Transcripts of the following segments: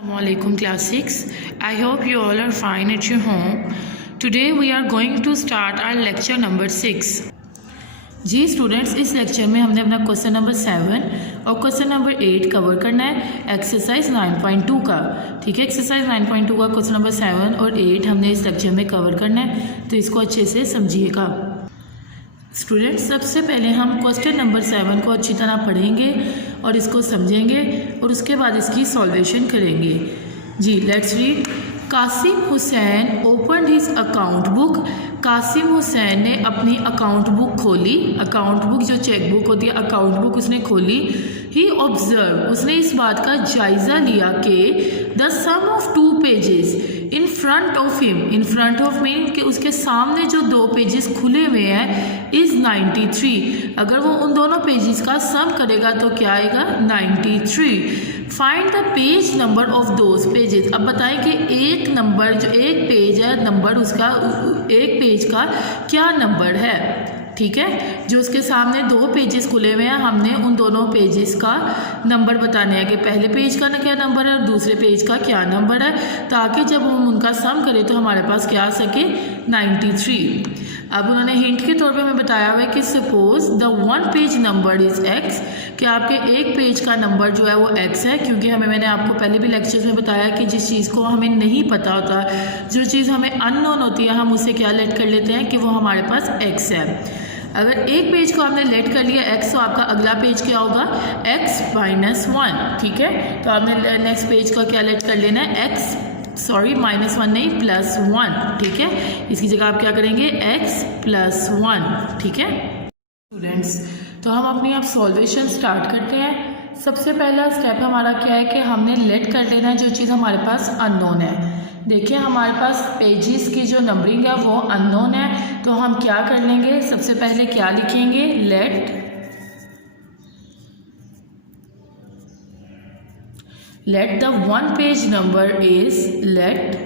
Assalamualaikum class 6. I hope you all are fine at your home. Today we are going to start our lecture number 6. जी students, इस lecture में हमने अपना question number 7 और question number 8 cover करना है exercise 9.2 का। ठीक है, एक्सरसाइज 9.2 का क्वेश्चन नंबर 7 और 8 हमने इस लेक्चर में कवर करना है, तो इसको अच्छे से समझिएगा। स्टूडेंट्स, सबसे पहले हम क्वेश्चन नंबर 7 को अच्छी तरह पढ़ेंगे और इसको समझेंगे और उसके बाद इसकी सॉल्वेशन करेंगे। जी let's read. Qasim Hussain open his account book. Qasim Hussain ने अपनी अकाउंट बुक खोली। अकाउंट बुक जो चेक बुक होती है, अकाउंट बुक उसने खोली। ही ऑब्जर्व, उसने इस बात का जायज़ा लिया कि the sum of 2 pages in front of him, in front of mean कि उसके सामने जो 2 पेजेस खुले हुए हैं इज़ 93। अगर वो उन दोनों पेजेस का सम करेगा तो क्या आएगा 93। Find the page number of those pages. अब बताएं कि एक नंबर जो एक पेज है, नंबर उसका एक पेज का क्या नंबर है। ठीक है, जो उसके सामने 2 पेजेस खुले हुए हैं, हमने उन दोनों पेजेस का नंबर बताने हैं कि पहले पेज का क्या नंबर है और दूसरे पेज का क्या नंबर है, ताकि जब हम उनका सम करें तो हमारे पास क्या आ सके 93। अब उन्होंने हिंट के तौर पे हमें बताया हुआ है कि suppose the 1 page number is x, कि आपके एक पेज का नंबर जो है वो x है, क्योंकि मैंने आपको पहले भी लेक्चर्स में बताया कि जिस चीज़ को हमें नहीं पता होता, जो चीज़ हमें अननोन होती है, हम उसे क्या लेट कर लेते हैं कि वो हमारे पास x है। अगर एक पेज को आपने लेट कर लिया x, तो आपका अगला पेज क्या होगा x - 1। ठीक है, तो आपने नेक्स्ट पेज का क्या लेट कर लेना है -1 नहीं +1। ठीक है, इसकी जगह आप क्या करेंगे x +1। ठीक है स्टूडेंट्स, तो हम अपनी अब सॉल्वेशन स्टार्ट करते हैं। सबसे पहला स्टेप हमारा क्या है कि हमने लेट कर लेना है जो चीज़ हमारे पास अननोन है। देखिए हमारे पास पेजेस की जो नंबरिंग है वो अननोन है, तो हम क्या कर लेंगे, सबसे पहले क्या लिखेंगे, let the 1 page number is, let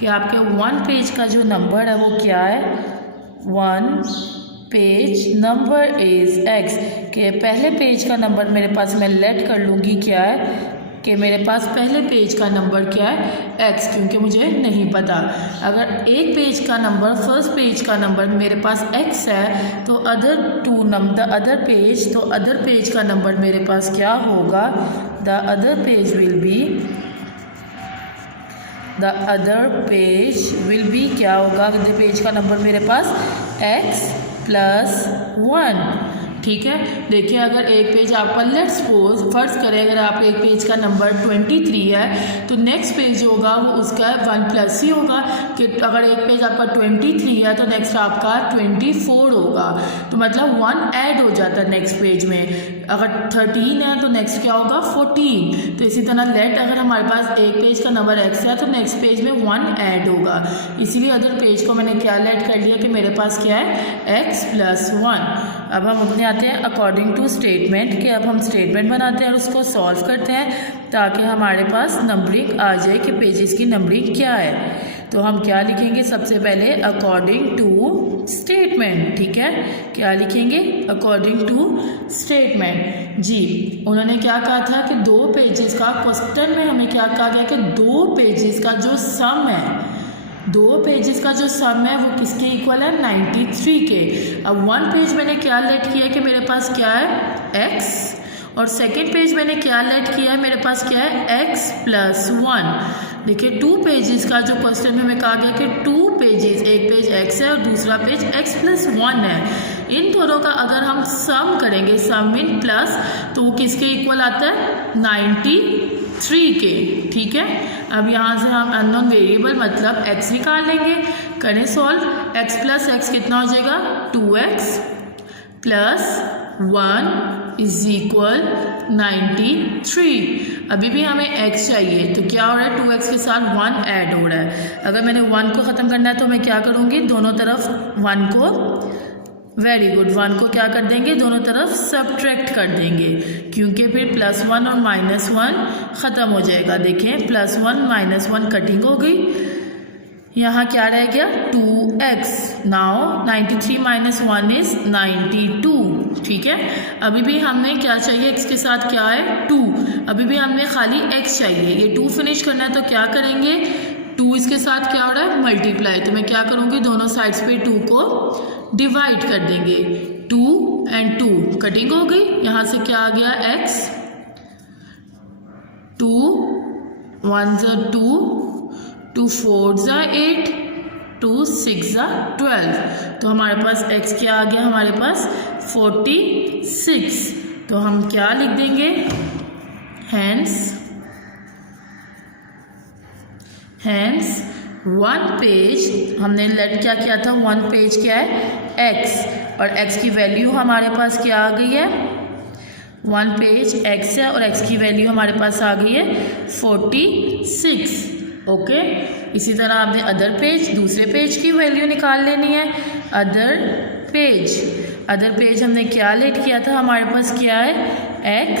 कि आपके 1 पेज का जो नंबर है वो क्या है, 1 पेज नंबर इज x, के पहले पेज का नंबर मेरे पास मैं लेट कर लूँगी क्या है कि मेरे पास पहले पेज का नंबर क्या है x, क्योंकि मुझे नहीं पता। अगर एक पेज का नंबर, फर्स्ट पेज का नंबर मेरे पास x है, तो अदर पेज का नंबर मेरे पास क्या होगा, the other page will be क्या होगा, अदर पेज का नंबर मेरे पास x +1। ठीक है, देखिए अगर एक पेज आपका लेट्स सपोज फर्ज करें, अगर आप एक पेज का नंबर 23 है, तो नेक्स्ट पेज होगा वो उसका 1 ही होगा, कि अगर एक पेज आपका 23 है तो नेक्स्ट आपका 24 होगा, तो मतलब 1 ऐड हो जाता है नेक्स्ट पेज में। अगर 13 है तो नेक्स्ट क्या होगा 14। तो इसी तरह लेट, अगर हमारे पास एक पेज का नंबर x है तो नेक्स्ट पेज में 1 ऐड होगा, इसीलिए अदर पेज को मैंने क्या लेट कर लिया कि मेरे पास क्या है x +1। अब हम अपने आते हैं अकॉर्डिंग टू स्टेटमेंट, कि अब हम स्टेटमेंट बनाते हैं और उसको सॉल्व करते हैं ताकि हमारे पास नंबरिंग आ जाए कि पेजेस की नंबरिंग क्या है। तो हम क्या लिखेंगे, सबसे पहले अकॉर्डिंग टू स्टेटमेंट। ठीक है, क्या लिखेंगे, अकॉर्डिंग टू स्टेटमेंट। जी उन्होंने क्या कहा था कि 2 पेजेस का, क्वेश्चन में हमें क्या कहा गया कि 2 पेजेस का जो सम है, 2 पेजेस का जो सम है वो किसके इक्वल है 93 के। अब 1 पेज मैंने क्या लेट किया कि मेरे पास क्या है x, और सेकेंड पेज मैंने क्या लेट किया है, मेरे पास क्या है x +1। देखिए 2 पेजेस का जो क्वेश्चन में हमें कहा गया कि 2 पेजेस, एक पेज x है और दूसरा पेज x +1 है, इन दोनों का अगर हम सम करेंगे, सम इन प्लस, तो वो किसके इक्वल आता है 93 के। ठीक है, अब यहाँ से हम अननोन वेरिएबल मतलब x निकाल लेंगे, करें सॉल्व। x + x कितना हो जाएगा 2x +1 = 93। अभी भी हमें x चाहिए, तो क्या हो रहा है 2x के साथ 1 ऐड हो रहा है। अगर मैंने 1 को ख़त्म करना है तो मैं क्या करूँगी, दोनों तरफ 1 को, वेरी गुड, 1 को क्या कर देंगे, दोनों तरफ सब्ट्रैक्ट कर देंगे, क्योंकि फिर +1 और -1 ख़त्म हो जाएगा। देखें +1 -1 कटिंग हो गई, यहाँ क्या रह गया 2x। Now 93 - 1 is 92। ठीक है। अभी भी हमने क्या चाहिए, x के साथ क्या है 2, अभी भी हमें खाली x चाहिए, ये 2 फिनिश करना है तो क्या करेंगे 2 इसके साथ क्या हो रहा है मल्टीप्लाई, तो मैं क्या करूँगी दोनों साइड्स पे 2 को डिवाइड कर देंगे, 2 एंड 2 कटिंग हो गई, यहाँ से क्या आ गया x, 2 1 ज़ा 2, 2 4 ज़ा 8, 2 6 ज़ा 12, तो हमारे पास x क्या आ गया हमारे पास 46, तो हम क्या लिख देंगे हैंस 1 पेज, हमने लेट क्या किया था 1 पेज क्या है x, और x की वैल्यू हमारे पास क्या आ गई है 1 पेज x है, और x की वैल्यू हमारे पास आ गई है 46, ओके। इसी तरह आपने अदर पेज, दूसरे पेज की वैल्यू निकाल लेनी है, अदर पेज हमने क्या लेट किया था, हमारे पास क्या है x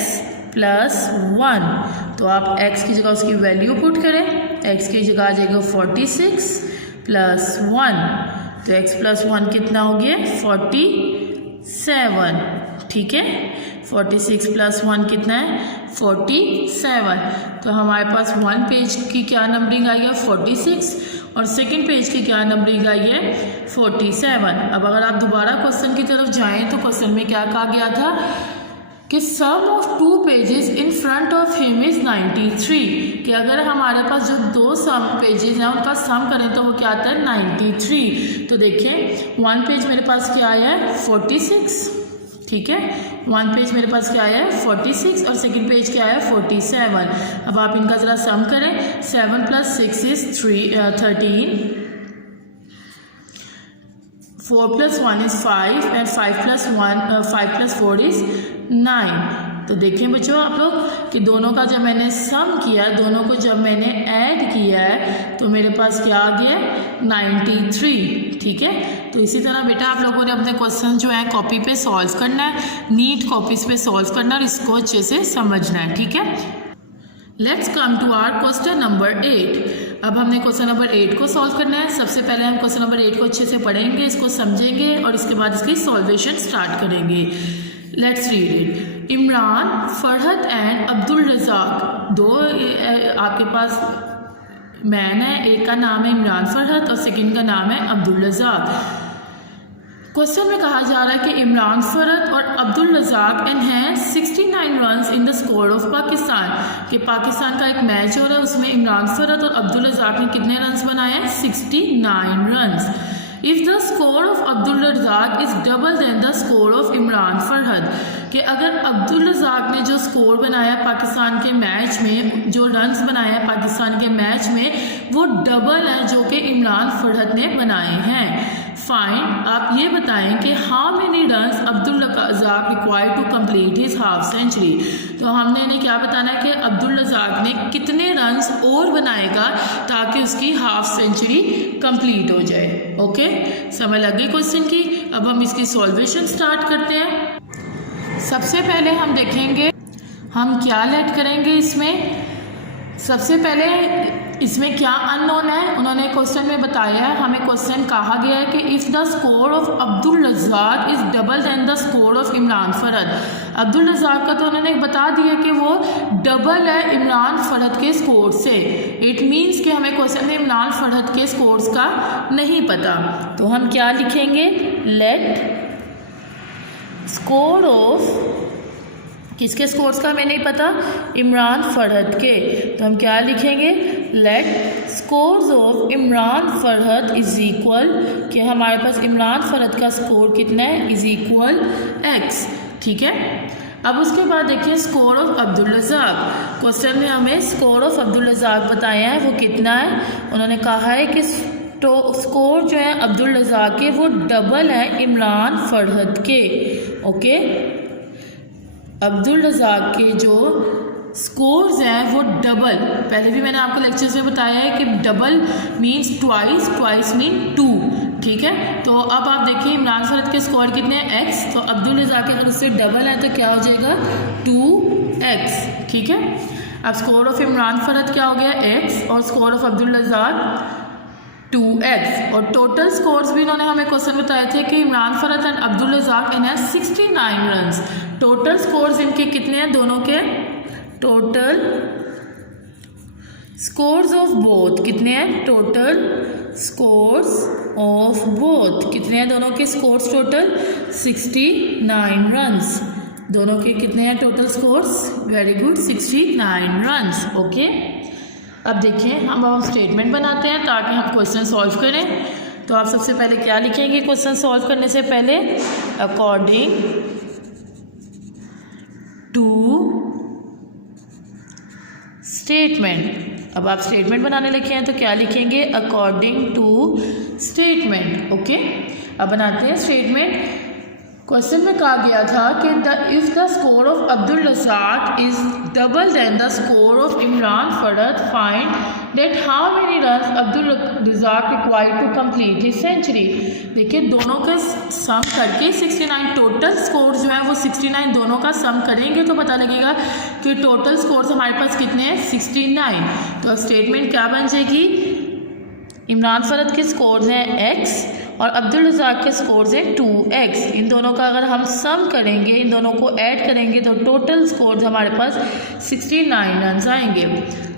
प्लस 1, तो आप x की जगह उसकी वैल्यू पुट करें, x की जगह आ जाएगा 46 प्लस 1, तो x प्लस 1 कितना हो गया 47, ठीक है। 46 प्लस 1 कितना है 47, तो हमारे पास 1 पेज की क्या नंबरिंग आई है 46, और सेकंड पेज की क्या नंबरिंग आई है 47। अब अगर आप दोबारा क्वेश्चन की तरफ जाएं तो क्वेश्चन में क्या कहा गया था कि sum of 2 pages in front of him is 93, कि अगर हमारे पास जो 2 सम पेजेस हैं उनका सम करें तो वो क्या आता है 93, तो देखिए 1 पेज मेरे पास क्या आया है 46, ठीक है, 1 पेज मेरे पास क्या आया है 46 और सेकंड पेज क्या आया है 47। अब आप इनका ज़रा सम करें, 7 plus 6 is 13, 4 plus 1 is 5 and 5 plus 4 is 9। तो देखिए बच्चों आप लोग कि दोनों का जब मैंने सम किया, दोनों को जब मैंने ऐड किया है तो मेरे पास क्या आ गया 93, ठीक है। तो इसी तरह बेटा आप लोगों ने अपने क्वेश्चन जो है कॉपी पे सॉल्व करना है, नीट कॉपीज पे सॉल्व करना है और इसको अच्छे से समझना है, ठीक है। Let's come to our question number 8। अब हमने क्वेश्चन नंबर 8 को सॉल्व करना है। सबसे पहले हम क्वेश्चन नंबर 8 को अच्छे से पढ़ेंगे, इसको समझेंगे और इसके बाद इसकी सॉल्वेशन स्टार्ट करेंगे। Let's read it. Imran, Farhat and Abdul Razzaq, दो आपके पास मैन है, एक का नाम है इमरान फरहत और सेकंड का नाम है अब्दुल रज़ाक। क्वेश्चन में कहा जा रहा है कि इमरान फरहत और Abdul Razzaq enhance 69 runs in the score of Pakistan, कि पाकिस्तान का एक मैच हो रहा है उसमें इमरान फरहत और अब्दुल रज़ाक ने कितने रन्स बनाए हैं 69 runs. If the score of Abdul Razzaq is double then the score of Imran Farhat, कि अगर अब्दुल रज़ाक ने जो स्कोर बनाया पाकिस्तान के मैच में, जो रन्स बनाए हैं पाकिस्तान के मैच में वो डबल है जो कि इमरान फरहत ने बनाए हैं। फाइंड, आप ये बताएं कि how many runs Abdul Razzaq required to complete his half century. तो हमने इन्हें क्या बताना है कि अब्दुल रज़ाक ने कितने रन्स और बनाएगा ताकि उसकी हाफ सेंचुरी कंप्लीट हो जाए। ओके, समझ लग गई क्वेश्चन की। अब हम इसकी सॉल्वेशन स्टार्ट करते हैं। सबसे पहले हम देखेंगे हम क्या लेट करेंगे इसमें। सबसे पहले इसमें क्या अननोन है, उन्होंने क्वेश्चन में बताया है, हमें क्वेश्चन कहा गया है कि if the score of Abdul Razzaq is double then the score of Imran Farhat. Abdul Razzaq का तो उन्होंने बता दिया कि वो डबल है इमरान फरहत के स्कोर से। इट मीन्स कि हमें क्वेश्चन में इमरान फरहत के स्कोर्स का नहीं पता, तो हम क्या लिखेंगे, लेट स्कोर ऑफ, किसके स्कोर्स का हमें नहीं पता, इमरान फरहत के, तो हम क्या लिखेंगे, let scores of Imran Farhat is equal, कि हमारे पास इमरान फरहत का स्कोर कितना है, इज इक्वल x, ठीक है। अब उसके बाद देखिए score of Abdul Razzaq. Question में हमें स्कोर ऑफ अब्दुल रज़ाक बताया है, वो कितना है, उन्होंने कहा है कि तो स्कोर जो है अब्दुल रज़ाक के वो डबल है इमरान फरहत के। ओके, अब्दुल रज़ाक के जो स्कोर्स हैं वो डबल, पहले भी मैंने आपको लेक्चर्स में बताया है कि double means twice, twice mean 2, ठीक है। तो अब आप देखिए इमरान फरहत के स्कोर कितने हैं x, तो अब्दुल रज़ाक के अगर उससे डबल है तो क्या हो जाएगा 2x, ठीक है। अब स्कोर ऑफ इमरान फरहत क्या हो गया x और score of Abdul Razzaq 2x। और टोटल स्कोर्स भी इन्होंने हमें क्वेश्चन बताए थे कि Imran Farhat and Abdul Razzaq in 69 runs. Total scores इनके कितने हैं दोनों के? टोटल स्कोर्स ऑफ बोथ कितने हैं? टोटल स्कोर्स ऑफ बोथ कितने हैं दोनों के स्कोर्स? Total 69 runs. दोनों के कितने हैं total scores? Very good, 69 runs. Okay, अब देखिए हम स्टेटमेंट बनाते हैं ताकि हम क्वेश्चन सॉल्व करें। तो आप सबसे पहले क्या लिखेंगे क्वेश्चन सॉल्व करने से पहले? According to statement. अब आप स्टेटमेंट बनाने लिखे हैं तो क्या लिखेंगे? According to statement. ओके, अब बनाते हैं स्टेटमेंट। क्वेश्चन में कहा गया था कि if the score of Abdul Razzaq is double then the score of Imran Farhat, find that how many runs Abdul Razzaq required to complete his century. देखिए दोनों का सम करके 69 टोटल स्कोर जो है वो 69 दोनों का सम करेंगे तो पता लगेगा कि टोटल स्कोर्स हमारे पास कितने हैं? 69। तो स्टेटमेंट क्या बन जाएगी? इमरान फरहत के स्कोर्स हैं x और अब्दुल रज़ाक के स्कोर्स हैं 2x। इन दोनों का अगर हम सम करेंगे, इन दोनों को ऐड करेंगे तो टोटल स्कोर्स हमारे पास 69 रन्स आएंगे।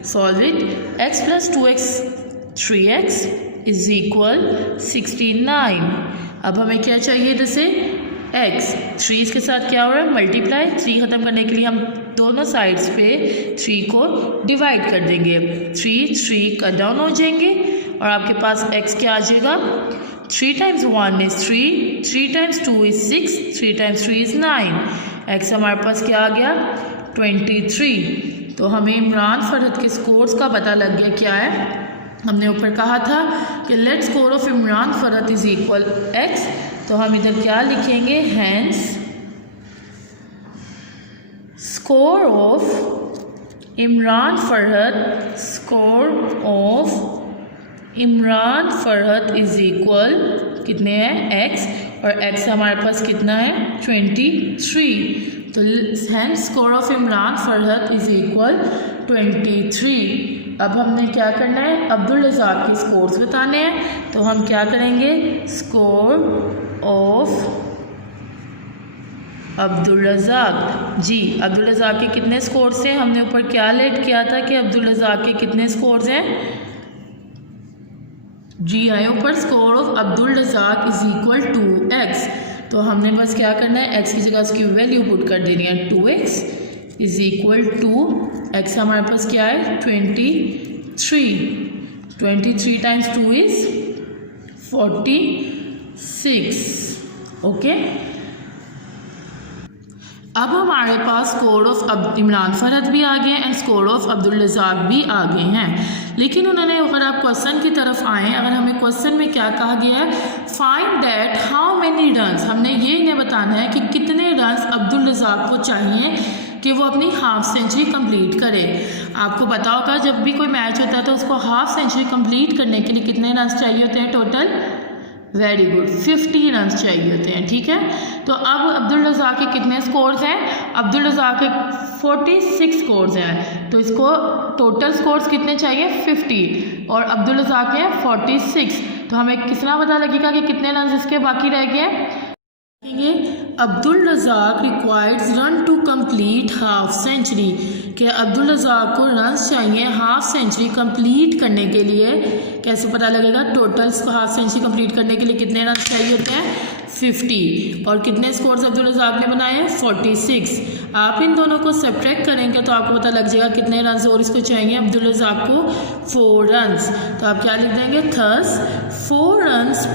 Solve it. x + 2x 3x is equal 69। अब हमें क्या चाहिए? जैसे x 3 के साथ क्या हो रहा है? मल्टीप्लाई। 3 ख़त्म करने के लिए हम दोनों साइड्स पे 3 को डिवाइड कर देंगे। 3 कट डाउन हो जाएंगे और आपके पास x क्या आ जाएगा? 3 × 1 is 3, 3 × 2 is 6, 3 × 3 is 9। x हमारे पास क्या आ गया? 23। तो हमें इमरान फरहत के स्कोर्स का पता लग गया क्या है? हमने ऊपर कहा था कि let score of Imran Farhat is equal x। तो हम इधर क्या लिखेंगे? Hence score of Imran Farhat, score of Imran Farhat is equal कितने हैं? x, और x हमारे पास कितना है? 23। तो hence score of Imran Farhat is equal 23। अब हमने क्या करना है? अब्दुल रज़ाक के स्कोर्स बताने हैं। तो हम क्या करेंगे? Score of Abdul Razzaq. जी, अब्दुल रज़ाक के कितने स्कोर्स हैं? हमने ऊपर क्या लेट किया था कि अब्दुल रज़ाक के कितने स्कोर्स हैं? जी आए ऊपर, score of Abdul Razzaq is equal 2x। तो हमने बस क्या करना है? x की जगह उसकी वैल्यू पुट कर देनी है। 2x is equal to x हमारे पास क्या है? 23। 23 × 2 इज 46। ओके, अब हमारे पास स्कोर ऑफ इमरान फरहत भी आ गए and score of Abdul Razzaq भी आ गए हैं। लेकिन उन्होंने, अगर आप क्वेश्चन की तरफ आएँ, अगर हमें क्वेश्चन में क्या कहा गया है? Find that how many runs. हमने ये इन्हें बताना है कि कितने रन्स अब्दुल रज़ाक को चाहिए कि वो अपनी हाफ सेंचुरी कंप्लीट करे। आपको पता होगा जब भी कोई मैच होता है तो उसको हाफ सेंचुरी कंप्लीट करने के लिए कितने रन्स चाहिए होते हैं टोटल? वेरी गुड, 50 रन्स चाहिए होते हैं। ठीक है, तो अब अब्दुल रज़ाक के कितने स्कोर्स हैं? अब्दुल रज़ाक के 46 स्कोर्स हैं। तो इसको टोटल स्कोर्स कितने चाहिए? 50, और अब्दुल रज़ाक के 46। तो हमें कितना पता लगेगा कि कितने रन्स इसके बाकी रह गए? Abdul Razzaq requireds run to complete half century, कि अब्दुल रज़ाक को रन्स चाहिए हाफ सेंचुरी कंप्लीट करने के लिए। कैसे पता लगेगा? टोटल हाफ सेंचुरी कंप्लीट करने के लिए कितने रन्स चाहिए होते हैं? 50। और कितने स्कोर्स अब्दुल रज़ाक ने बनाए हैं? 46। आप इन दोनों को सब्ट्रैक्ट करेंगे तो आपको पता लग जाएगा कितने रन्स और इसको चाहिए अब्दुल रज़ाक को? 4 रन्स। तो आप क्या लिख देंगे? Thus 4 runs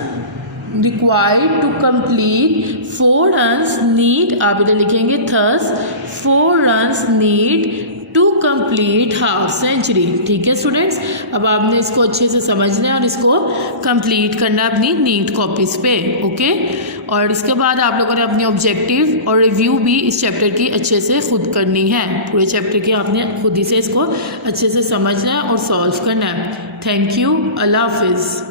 required to complete 4 runs need, आप इधर लिखेंगे thus 4 runs need to complete half century। ठीक है स्टूडेंट्स, अब आपने इसको अच्छे से समझना है और इसको कंप्लीट करना है अपनी नीट कॉपीज़ पे। ओके, और इसके बाद आप लोगों ने अपनी ऑब्जेक्टिव और रिव्यू भी इस चैप्टर की अच्छे से खुद करनी है। पूरे चैप्टर की आपने खुद ही से इसको अच्छे से समझना है और सॉल्व करना है। थैंक यू, अल्लाह हाफिज़।